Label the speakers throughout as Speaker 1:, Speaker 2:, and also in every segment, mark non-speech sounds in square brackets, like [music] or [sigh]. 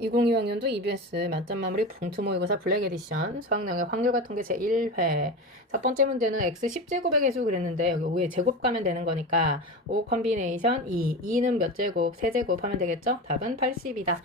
Speaker 1: 2025학년도 EBS 만점 마무리 봉투 모의고사 블랙 에디션. 수학능의 확률과 통계 제1회. 첫 번째 문제는 x 10제곱의 개수 그랬는데 여기 5에 제곱 가면 되는 거니까 5 컨비네이션 2 2는 몇 제곱? 3제곱 하면 되겠죠? 답은 80이다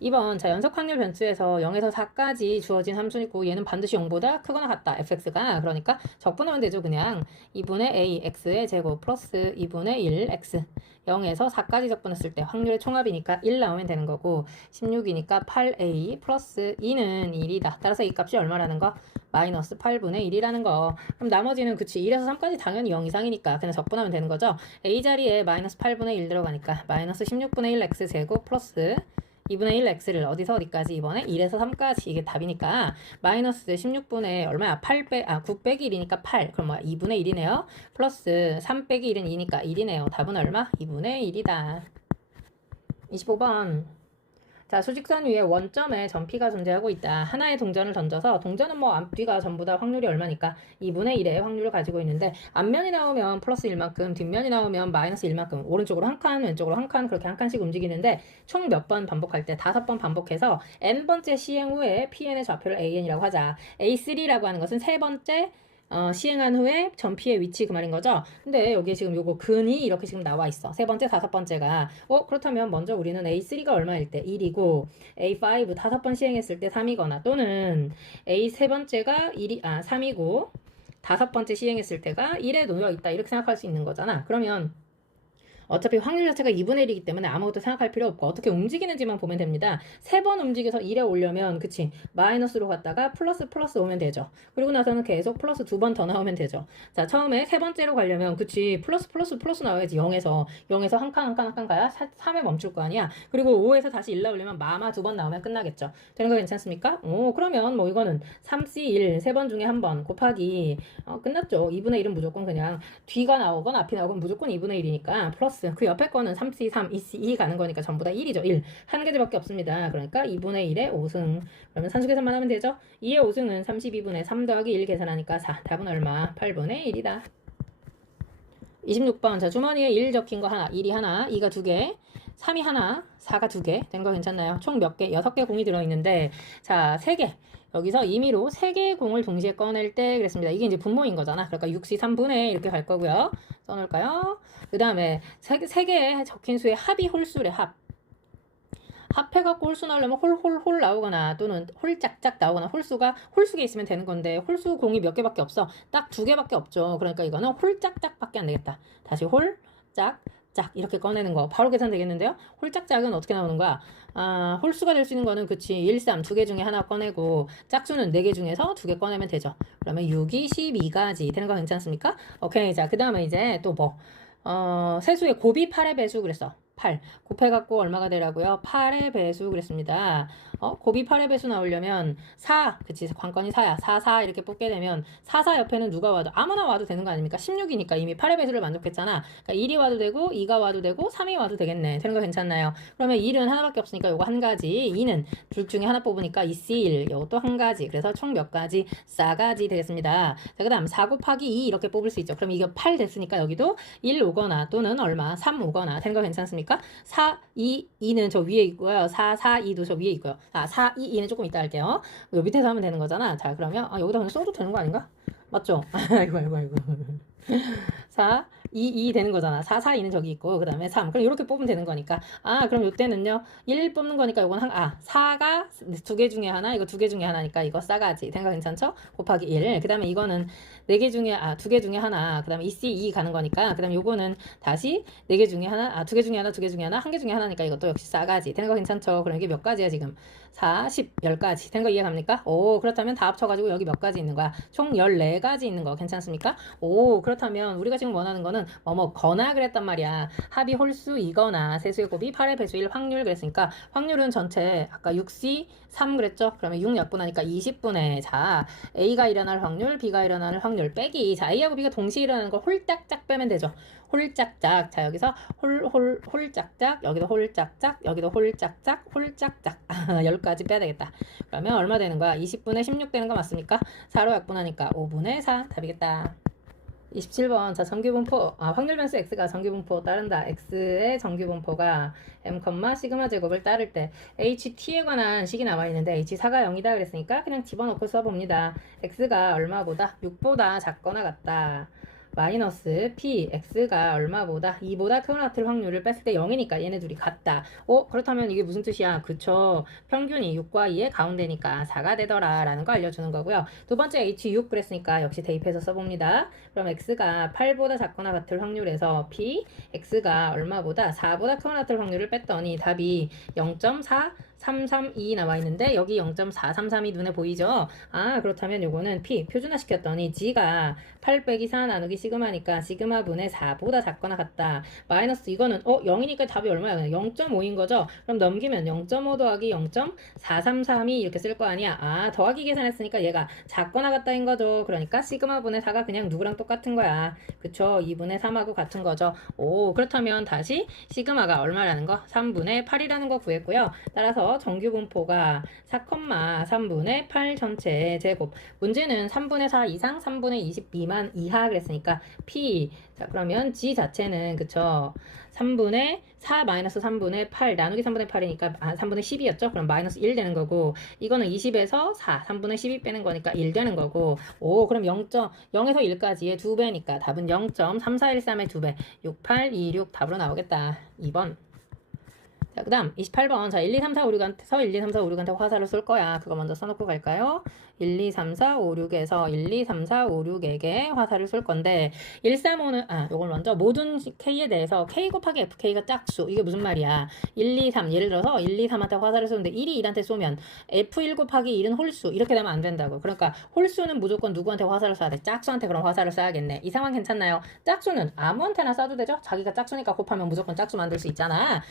Speaker 1: 2번 자 연속 확률 변수에서 0에서 4까지 주어진 함수 있고 얘는 반드시 0보다 크거나 같다. fx가. 그러니까 적분하면 되죠 그냥. 2분의 a x의 제곱 플러스 2분의 1 x. 0에서 4까지 적분했을 때 확률의 총합이니까 1 나오면 되는 거고 16이니까 8a 플러스 2는 1이다. 따라서 이 값이 얼마라는 거? 마이너스 8분의 1이라는 거. 그럼 나머지는 그치 1에서 3까지 당연히 0 이상이니까 그냥 적분하면 되는 거죠? a 자리에 마이너스 8분의 1 들어가니까 마이너스 16분의 1 x 제곱 플러스 2분의 1 x를 어디서 어디까지? 이번에 1에서 3까지. 이게 답이니까 마이너스 16분의 얼마야? 8 빼, 아, 9 빼기 1이니까 8 그럼 뭐야? 2분의 1이네요. 플러스 3 빼기 1은 2니까 1이네요. 답은 얼마? 2분의 1이다. 25번 자, 수직선 위에 원점에 점피가 존재하고 있다. 하나의 동전을 던져서 동전은 뭐 앞뒤가 전부 다 확률이 얼마니까 2분의 1의 확률을 가지고 있는데 앞면이 나오면 플러스 1만큼, 뒷면이 나오면 마이너스 1만큼, 오른쪽으로 한 칸, 왼쪽으로 한 칸, 그렇게 한 칸씩 움직이는데 총 몇 번 반복할 때 다섯 번 반복해서 n번째 시행 후에 pn의 좌표를 an이라고 하자. a3라고 하는 것은 세 번째 어, 시행한 후에 전피의 위치 그 말인 거죠. 근데 여기에 지금 요거 근이 이렇게 지금 나와 있어. 세 번째, 다섯 번째가. 어, 그렇다면 먼저 우리는 A3가 얼마일 때 1이고 A5 다섯 번 시행했을 때 3이거나 또는 A 세 번째가 1이 아 3이고 다섯 번째 시행했을 때가 1에 놓여 있다. 이렇게 생각할 수 있는 거잖아. 그러면 어차피 확률 자체가 2분의 1이기 때문에 아무것도 생각할 필요 없고 어떻게 움직이는지만 보면 됩니다. 세 번 움직여서 1에 올려면 그치 마이너스로 갔다가 플러스 플러스 오면 되죠. 그리고 나서는 계속 플러스 두 번 더 나오면 되죠. 자 처음에 세 번째로 가려면 그치 플러스 플러스 플러스 나와야지 0에서 0에서 한 칸 한 칸 한 칸 가야 3에 멈출 거 아니야. 그리고 5에서 다시 1 나오려면 마마 두 번 나오면 끝나겠죠. 되는 거 괜찮습니까? 오 그러면 뭐 이거는 3C1 세 번 중에 한 번 곱하기 어, 끝났죠. 2분의 1은 무조건 그냥 뒤가 나오건 앞이 나오건 무조건 2분의 1이니까 플러스 그 옆에 거는 3C, 3, 2C, 2 가는 거니까 전부 다 1이죠. 1. 한 개들밖에 없습니다. 그러니까 2분의 1의 5승. 그러면 산수 계산만 하면 되죠. 2의 5승은 32분의 3 더하기 1 계산하니까 4. 답은 얼마? 8분의 1이다. 26번. 자, 주머니에 1 적힌 거 하나, 1이 하나, 2가 두 개, 3이 하나, 4가 두 개. 된 거 괜찮나요? 총 몇 개? 6개 공이 들어있는데, 자, 3개. 여기서 임의로 3개의 공을 동시에 꺼낼 때 그랬습니다. 이게 이제 분모인 거잖아. 그러니까 6시 3분의 이렇게 갈 거고요. 써놓을까요? 그 다음에 3개의 적힌 수의 합이 홀수래, 합. 합해갖고 홀수 나오려면 홀홀홀 나오거나 또는 홀짝짝 나오거나 홀수가 홀수에 있으면 되는 건데 홀수 공이 몇 개밖에 없어 딱 두 개밖에 없죠 그러니까 이거는 홀짝짝밖에 안 되겠다 다시 홀짝 짝 이렇게 꺼내는 거. 바로 계산 되겠는데요? 홀짝짝은 어떻게 나오는 거야? 아 홀수가 될 수 있는 거는 그치. 1, 3 두 개 중에 하나 꺼내고 짝수는 네 개 중에서 두 개 꺼내면 되죠. 그러면 6이 12가지. 되는 거 괜찮습니까? 오케이. 자 그 다음에 이제 또 뭐? 어, 세수의 곱이 8의 배수 그랬어 8 곱해갖고 얼마가 되라고요? 8의 배수 그랬습니다. 어? 곱이 8의 배수 나오려면 4 그치 관건이 4야 4 4 이렇게 뽑게 되면 4 4 옆에는 누가 와도 아무나 와도 되는 거 아닙니까? 16이니까 이미 8의 배수를 만족했잖아. 그러니까 1이 와도 되고 2가 와도 되고 3이 와도 되겠네. 되는 거 괜찮나요? 그러면 1은 하나밖에 없으니까 요거 한 가지 2는 둘 중에 하나 뽑으니까 2C1 요것도 한 가지 그래서 총 몇 가지? 4가지 되겠습니다. 자, 그 다음 4 곱하기 2 이렇게 뽑을 수 있죠. 그럼 이게 8 됐으니까 여기도 1 오거나 또는 얼마? 3 오거나 되는 거 괜찮습니까? 4, 2, 2는 저 위에 있고요. 4, 4, 2도 저 위에 있고요. 아, 4, 2, 2는 조금 이따 할게요. 요 밑에서 하면 되는 거잖아. 자, 그러면 아, 여기다 그냥 써도 되는 거 아닌가? 맞죠? [laughs] 아이고, 아이고, 아이고. 4, 2, 2 되는 거잖아. 4, 4, 2는 저기 있고, 그 다음에 3. 그럼 이렇게 뽑으면 되는 거니까. 아, 그럼 이때는요, 1 뽑는 거니까 이건 한, 아, 4가 두 개 중에 하나, 이거 두 개 중에 하나니까 이거 싸가지. 생각 괜찮죠? 곱하기 1. 그 다음에 이거는 네 개 중에, 아, 두 개 중에 하나, 그 다음에 2C, 2 가는 거니까, 그 다음에 요거는 다시 네 개 중에 하나, 아, 두 개 중에 하나, 두 개 중에 하나, 한 개 중에 하나니까 이것도 역시 싸가지. 거 괜찮죠? 그럼 이게 몇 가지야, 지금? 4, 10, 10가지. 된거 이해 갑니까? 오, 그렇다면 다 합쳐가지고 여기 몇 가지 있는 거야? 총 14가지 있는 거 괜찮습니까? 오, 그렇다면 우리가 지금 원하는 거는 뭐뭐 거나 그랬단 말이야. 합이 홀수이거나 세수의 곱이 8의 배수일 확률 그랬으니까 확률은 전체 아까 6C 3 그랬죠? 그러면 6 약분하니까 20분의 자 A가 일어날 확률, B가 일어날 확률 빼기 자 A하고 B가 동시에 일어나는 걸 홀짝짝 빼면 되죠. 홀짝짝 자 여기서 홀 홀 홀짝짝 여기도 홀짝짝 여기도 홀짝짝 홀짝짝 아, [laughs] 10가지 빼야 되겠다. 그러면 얼마 되는 거야? 20분의 16 되는 거 맞습니까? 4로 약분하니까 5분의 4 답이겠다. 27번 자 정규분포. 아 확률 변수 x가 정규분포 따른다. x의 정규분포가 m, 시그마 제곱을 따를 때 ht에 관한 식이 나와 있는데 h4가 0이다 그랬으니까 그냥 집어넣고 써봅니다. x가 얼마보다 6보다 작거나 같다 마이너스 p x가 얼마보다 2보다 크거나 같을 확률을 뺐을 때 0이니까 얘네 둘이 같다. 어 그렇다면 이게 무슨 뜻이야? 그쵸? 평균이 6과 2의 가운데니까 4가 되더라 라는 거 알려주는 거고요. 두 번째 h6 그랬으니까 역시 대입해서 써봅니다. 그럼 x가 8보다 작거나 같을 확률에서 p x가 얼마보다 4보다 크거나 같을 확률을 뺐더니 답이 0.4 332 나와 있는데 여기 0.433이 눈에 보이죠? 아 그렇다면 요거는 P 표준화 시켰더니 G가 8 빼기 4 나누기 시그마니까 시그마 분의 4보다 작거나 같다. 마이너스 이거는 어 0이니까 답이 얼마야? 0.5인 거죠? 그럼 넘기면 0.5 더하기 0.433이 이렇게 쓸 거 아니야? 아 더하기 계산했으니까 얘가 작거나 같다인 거죠. 그러니까 시그마 분의 4가 그냥 누구랑 똑같은 거야. 그쵸? 2분의 3하고 같은 거죠. 오 그렇다면 다시 시그마가 얼마라는 거? 3분의 8이라는 거 구했고요. 따라서 정규 분포가 4,3분의 8 전체 제곱. 문제는 3분의 4 이상, 3분의 20 미만 이하 그랬으니까 P. 자, 그러면 G 자체는 그쵸? 3분의 4 마이너스 3분의 8 나누기 3분의 8이니까 아, 3분의 10이었죠? 그럼 마이너스 1 되는 거고 이거는 20에서 4, 3분의 12 빼는 거니까 1 되는 거고 오 그럼 0. 0에서 1까지의 2배니까 답은 0.3413의 2배 6826 답으로 나오겠다. 2번 자, 그 다음 28번. 자, 1, 2, 3, 4, 5, 6한테서 1, 2, 3, 4, 5, 6한테 화살을 쏠 거야. 그거 먼저 써놓고 갈까요? 1, 2, 3, 4, 5, 6에서 1, 2, 3, 4, 5, 6에게 화살을 쏠 건데 1, 3, 5는 아, 요걸 먼저 모든 K에 대해서 K 곱하기 FK가 짝수. 이게 무슨 말이야? 1, 2, 3 예를 들어서 1, 2, 3한테 화살을 쏘는데 1이 1한테 쏘면 F1 곱하기 1은 홀수. 이렇게 되면 안 된다고. 그러니까 홀수는 무조건 누구한테 화살을 쏴야 돼? 짝수한테 그럼 화살을 쏴야겠네. 이 상황 괜찮나요? 짝수는 아무한테나 쏴도 되죠? 자기가 짝수니까 곱하면 무조건 짝수 만들 수 있잖아.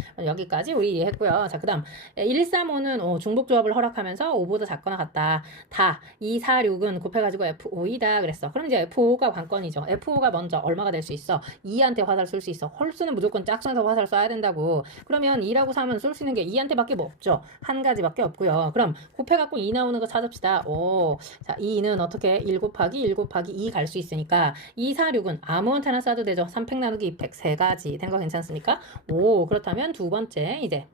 Speaker 1: 여기까지 우리 이해했고요. 자, 그 다음 1, 3, 5는 어, 중복조합을 허락하면서 5보다 작거나 같다. 다 2, 4, 6은 곱해가지고 F5이다 그랬어. 그럼 이제 F5가 관건이죠. F5가 먼저 얼마가 될 수 있어? 2한테 화살 쏠 수 있어. 홀수는 무조건 짝수에서 화살 쏴야 된다고. 그러면 2라고 사면 쏠수 있는 게 2한테밖에 뭐 없죠. 한 가지밖에 없고요. 그럼 곱해갖고 2 나오는 거 찾읍시다. 오, 자 2는 어떻게 1 곱하기 1 곱하기 2 갈 수 있으니까 2, 4, 6은 아무한테나 쏴도 되죠. 3팩 나누기 2팩 세 가지 된 거 괜찮습니까? 오, 그렇다면 두 번째 이제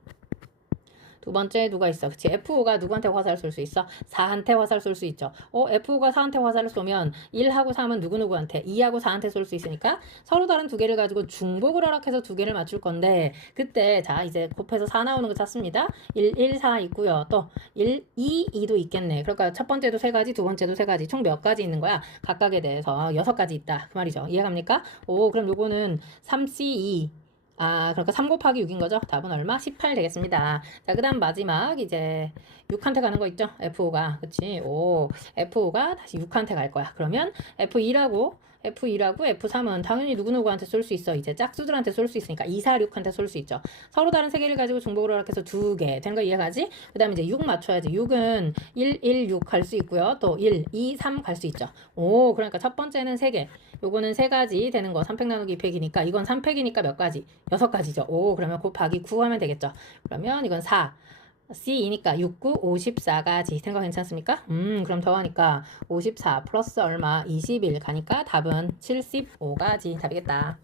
Speaker 1: 두 번째 누가 있어? 그치? F5가 누구한테 화살을 쏠 수 있어? 4한테 화살 쏠수 있죠. 어, F5가 4한테 화살을 쏘면 1하고 3은 누구누구한테, 2하고 4한테 쏠 수 있으니까 서로 다른 두 개를 가지고 중복을 허락해서 두 개를 맞출 건데 그때 자 이제 곱해서 4 나오는 거 찾습니다. 1, 1, 4 있고요. 또 1, 2, 2도 있겠네. 그러니까 첫 번째도 세 가지, 두 번째도 세 가지. 총 몇 가지 있는 거야? 각각에 대해서 여섯 가지 있다. 그 말이죠. 이해갑니까? 오, 그럼 요거는 3C2 아, 그러니까 3 곱하기 6인 거죠? 답은 얼마? 18 되겠습니다. 자, 그 다음 마지막 이제 6한테 가는 거 있죠? F5가. 그치? 오, F5가 다시 6한테 갈 거야. 그러면 F2라고 F2라고 F3은 당연히 누구누구한테 쏠 수 있어. 이제 짝수들한테 쏠 수 있으니까 2, 4, 6한테 쏠 수 있죠. 서로 다른 세 개를 가지고 중복으로 허락해서 두 개. 된거 이해가지? 그 다음에 이제 6 맞춰야지. 6은 1, 1, 6 갈 수 있고요. 또 1, 2, 3 갈 수 있죠. 오, 그러니까 첫 번째는 세 개. 요거는 세 가지 되는 거. 3팩 나누기 2팩이니까 이건 3팩이니까 몇 가지? 여섯 가지죠. 오, 그러면 곱하기 9 하면 되겠죠. 그러면 이건 4. C2니까 6, 9, 54가지 생각 괜찮습니까? 음 그럼 더하니까 54 플러스 얼마 21 가니까 답은 75가지 답이겠다.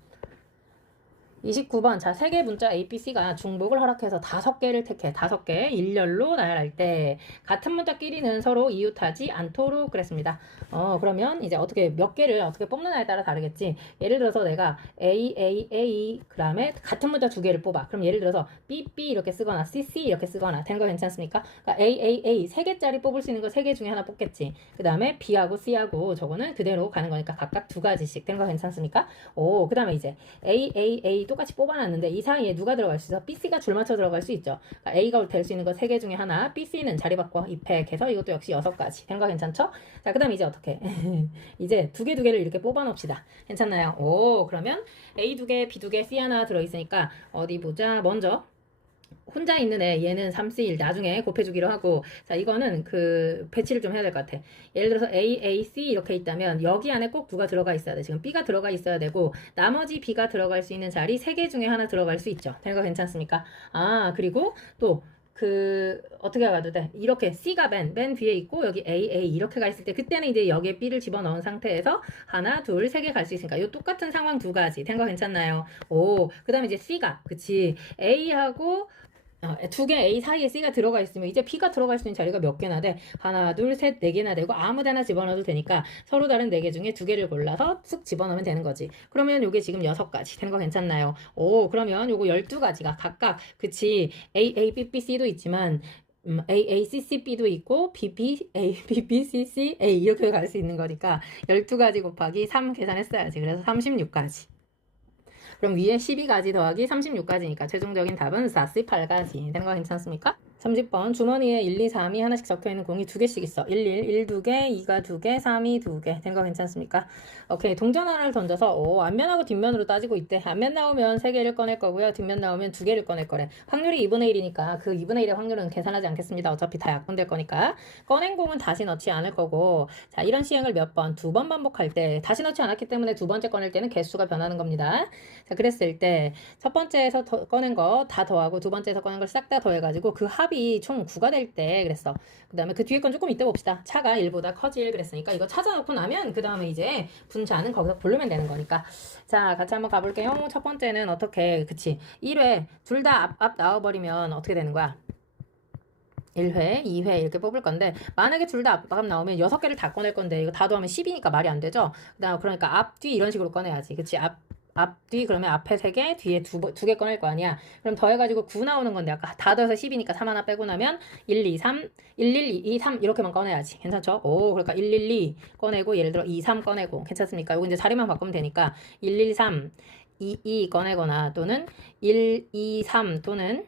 Speaker 1: 29번 자 세 개 문자 A, B, C가 중복을 허락해서 다섯 개를 택해 다섯 개 일렬로 나열할 때 같은 문자끼리는 서로 이웃하지 않도록 그랬습니다. 어 그러면 이제 어떻게 몇 개를 어떻게 뽑느냐에 따라 다르겠지. 예를 들어서 내가 A, A, A 그다음에 같은 문자 두 개를 뽑아. 그럼 예를 들어서 B, B 이렇게 쓰거나 C, C 이렇게 쓰거나 된 거 괜찮습니까? 그러니까 A, A, A 세 개짜리 뽑을 수 있는 거 세 개 중에 하나 뽑겠지. 그 다음에 B하고 C하고 저거는 그대로 가는 거니까 각각 두 가지씩 된 거 괜찮습니까? 오 그다음에 이제 A, A, A 똑같이 뽑아놨는데 이 사이에 누가 들어갈 수 있어? BC가 줄 맞춰 들어갈 수 있죠. 그러니까 A가 될 수 있는 거 세 개 중에 하나, BC는 자리 바꿔 입획해서 이것도 역시 여섯 가지. 된 거 괜찮죠? 자, 그 다음 이제 어떻게? [laughs] 이제 두 개 두 개를 이렇게 뽑아놓읍시다. 괜찮나요? 오, 그러면 A 두 개, B 두 개, C 하나 들어있으니까 어디 보자. 먼저 혼자 있는 애 얘는 3C1 나중에 곱해주기로 하고. 자 이거는 그 배치를 좀 해야 될 것 같아. 예를 들어서 A, A, C 이렇게 있다면 여기 안에 꼭 누가 들어가 있어야 돼. 지금 B가 들어가 있어야 되고 나머지 B가 들어갈 수 있는 자리 3개 중에 하나 들어갈 수 있죠. 되는 거 괜찮습니까? 아 그리고 또 그 어떻게 가도 돼? 이렇게 C가 맨, 맨 뒤에 있고 여기 A, A 이렇게 가 있을 때 그때는 이제 여기에 B를 집어넣은 상태에서 하나 둘 세 개 갈 수 있으니까 이 똑같은 상황 두 가지. 된거 괜찮나요? 오 그 다음에 이제 C가. 그치. A하고 어, 두 개 A 사이에 C가 들어가 있으면 이제 B가 들어갈 수 있는 자리가 몇 개나 돼? 하나, 둘, 셋, 네 개나 되고 아무 데나 집어넣어도 되니까 서로 다른 네 개 중에 두 개를 골라서 쑥 집어넣으면 되는 거지. 그러면 요게 지금 여섯 가지 된거 괜찮나요? 오, 그러면 요거 열두 가지가 각각 그치 A, A, B, B, C도 있지만 음, A, A, C, C, B도 있고 B, B, A, B, B, C, C, A 이렇게 갈 수 있는 거니까 12가지 곱하기 3 계산했어야지. 그래서 36가지. 그럼 위에 12가지 더하기 36가지니까 최종적인 답은 48가지. 되는 거 괜찮습니까? 30번 주머니에 1, 2, 3이 하나씩 적혀있는 공이 두 개씩 있어. 1, 1, 1두 개, 2가 두 개, 3이 두 개. 된 거 괜찮습니까? 오케이. 동전 하나를 던져서 오, 앞면하고 뒷면으로 따지고 있대. 앞면 나오면 세 개를 꺼낼 거고요. 뒷면 나오면 두 개를 꺼낼 거래. 확률이 2분의 1이니까 그 2분의 1의 확률은 계산하지 않겠습니다. 어차피 다 약분될 거니까. 꺼낸 공은 다시 넣지 않을 거고 자 이런 시행을 몇 번, 두 번 반복할 때 다시 넣지 않았기 때문에 두 번째 꺼낼 때는 개수가 변하는 겁니다. 자 그랬을 때 첫 번째에서 더- 꺼낸 거 다 더하고 두 번째에서 꺼낸 걸 싹 다 더해가지고 그 합이 총 9가 될 때 그랬어. 그 다음에 그 뒤에 건 조금 이따 봅시다. 차가 1보다 커질 그랬으니까 이거 찾아놓고 나면 그 다음에 이제 분자는 거기서 고르면 되는 거니까. 자 같이 한번 가볼게요. 첫 번째는 어떻게 그치 1회 둘 다 앞 앞 나와버리면 어떻게 되는 거야? 1회, 2회 이렇게 뽑을 건데 만약에 둘 다앞 나오면 6개를 다 꺼낼 건데 이거 다 더하면 10이니까 말이 안 되죠. 그다음 그러니까 앞, 뒤 이런 식으로 꺼내야지. 그치? 앞, 앞, 뒤 그러면 앞에 3개, 뒤에 두, 두 개 꺼낼 거 아니야. 그럼 더해가지고 9 나오는 건데 아까 다 더해서 10이니까 3 하나 빼고 나면 1, 2, 3, 1, 1, 2, 2, 3 이렇게만 꺼내야지. 괜찮죠? 오, 그러니까 1, 1, 2 꺼내고 예를 들어 2, 3 꺼내고 괜찮습니까? 요거 이제 자리만 바꾸면 되니까 1, 1, 3, 2, 2 꺼내거나 또는 1, 2, 3 또는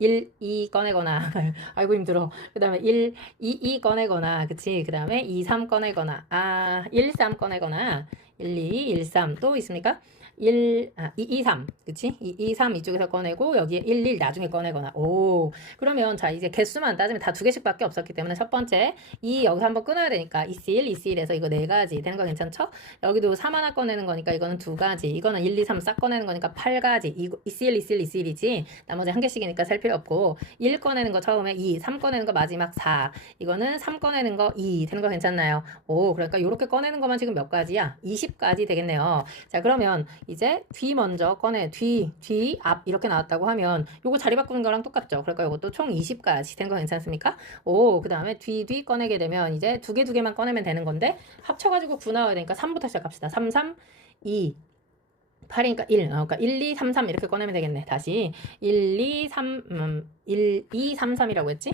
Speaker 1: 1, 2 꺼내거나 [laughs] 아이고 힘들어 그 다음에 1, 2, 2 꺼내거나 그치 그 다음에 2, 3 꺼내거나 아 1, 3 꺼내거나 1, 2, 1, 3 또 있습니까? 1, 아, 2, 2, 3 그치? 2, 2, 3 이쪽에서 꺼내고 여기에 1, 1 나중에 꺼내거나 오 그러면 자 이제 개수만 따지면 다 두 개씩 밖에 없었기 때문에 첫 번째 2 여기서 한번 끊어야 되니까 2C1, 2C1에서 이거 네 가지 되는 거 괜찮죠? 여기도 3 하나 꺼내는 거니까 이거는 두 가지 이거는 1, 2, 3 싹 꺼내는 거니까 8 가지 이거 2C1, 2C1, 2C1이지 나머지 한 개씩이니까 살 필요 없고 1 꺼내는 거 처음에 2, 3 꺼내는 거 마지막 4 이거는 3 꺼내는 거 2 되는 거 괜찮나요? 오 그러니까 이렇게 꺼내는 것만 지금 몇 가지야? 20가지 되겠네요 자 그러면 이제 뒤 먼저 꺼내 뒤, 뒤, 앞 이렇게 나왔다고 하면 요거 자리 바꾸는 거랑 똑같죠 그러니까 이것도 총 20가지 된 거 괜찮습니까? 오 그 다음에 뒤, 뒤 꺼내게 되면 이제 두 개 두 개만 꺼내면 되는 건데 합쳐가지고 9 나와야 되니까 3부터 시작합시다 3, 3, 2 8이니까 1, 어, 그러니까 1, 2, 3, 3 이렇게 꺼내면 되겠네. 다시 1, 2, 3, 음, 1, 2, 3, 3이라고 했지?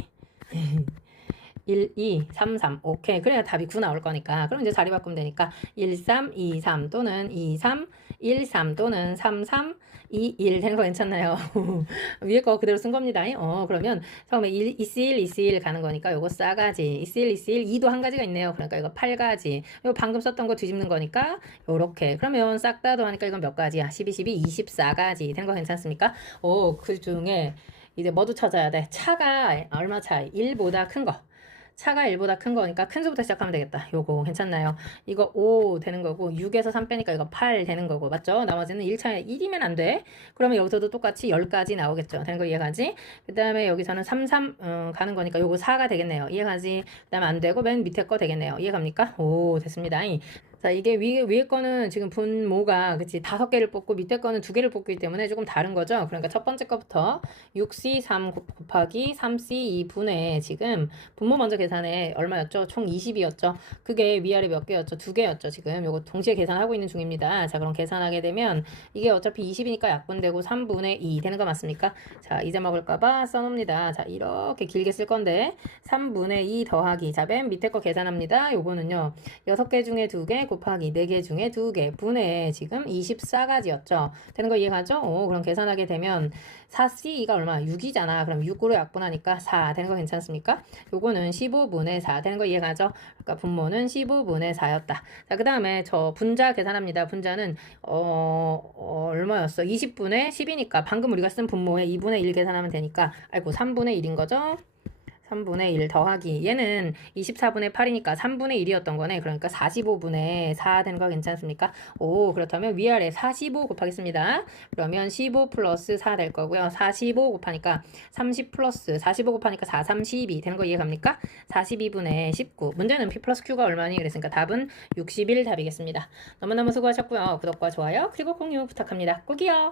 Speaker 1: 1, 2, 3, 3. 오케이. 그래야 답이 9 나올 거니까. 그럼 이제 자리 바꾸면 되니까 1, 3, 2, 3 또는 2, 3, 1, 3 또는 3, 3, 2, 1 되는 거 괜찮나요? [laughs] 위에 거 그대로 쓴 겁니다. 어, 그러면 처음에 1, 2C1, 2C1 가는 거니까 요거 싸가지. 2C1, 2C1, 2도 한 가지가 있네요. 그러니까 이거 8가지. 요 방금 썼던 거 뒤집는 거니까 요렇게. 그러면 싹 다 더하니까 이건 몇 가지야? 12, 12, 24가지. 되는 거 괜찮습니까? 오, 그 중에 이제 뭐도 찾아야 돼. 차가 얼마 차이? 1보다 큰 거. 차가 1보다 큰 거니까 큰 수부터 시작하면 되겠다. 요거 괜찮나요? 이거 5 되는 거고 6에서 3 빼니까 이거 8 되는 거고 맞죠? 나머지는 1차에 1이면 안 돼. 그러면 여기서도 똑같이 10까지 나오겠죠. 되는 거 이해가지? 그 다음에 여기서는 3, 3 음, 가는 거니까 요거 4가 되겠네요. 이해가지? 그 다음에 안 되고 맨 밑에 거 되겠네요. 이해갑니까? 오 됐습니다. 자, 이게 위에, 위에 거는 지금 분모가, 그치, 다섯 개를 뽑고 밑에 거는 두 개를 뽑기 때문에 조금 다른 거죠. 그러니까 첫 번째 거부터 6C3 곱하기 3C 2 분의 지금 분모 먼저 계산해 얼마였죠? 총 20이었죠. 그게 위아래 몇 개였죠? 두 개였죠. 지금 요거 동시에 계산하고 있는 중입니다. 자, 그럼 계산하게 되면 이게 어차피 20이니까 약분되고 3분의 2 되는 거 맞습니까? 자, 잊어먹을까봐 써놓습니다. 자, 이렇게 길게 쓸 건데 3분의 2 더하기. 자, 맨 밑에 거 계산합니다. 요거는요. 6개 중에 2개 곱하기 4개 중에 2개 분의 지금 24가지였죠. 되는 거 이해가죠? 오, 그럼 계산하게 되면 4C가 얼마? 6이잖아. 그럼 6으로 약분하니까 4 되는 거 괜찮습니까? 요거는 15분의 4 되는 거 이해가죠? 그러니까 분모는 15분의 4였다. 자, 그 다음에 저 분자 계산합니다. 분자는 어, 어, 얼마였어? 20분의 10이니까 방금 우리가 쓴 분모에 2분의 1 계산하면 되니까 아이고 3분의 1인 거죠? 3분의 1 더하기 얘는 24분의 8이니까 3분의 1이었던 거네. 그러니까 45분의 4 되는 거 괜찮습니까? 오 그렇다면 위아래 45 곱하겠습니다. 그러면 15 플러스 4 될 거고요. 45 곱하니까 30 플러스 45 곱하니까 4, 32 되는 거 이해갑니까? 42분의 19 문제는 P 플러스 Q가 얼마니? 그랬으니까 답은 61 답이겠습니다. 너무너무 수고하셨고요. 구독과 좋아요 그리고 공유 부탁합니다. 꼭이요.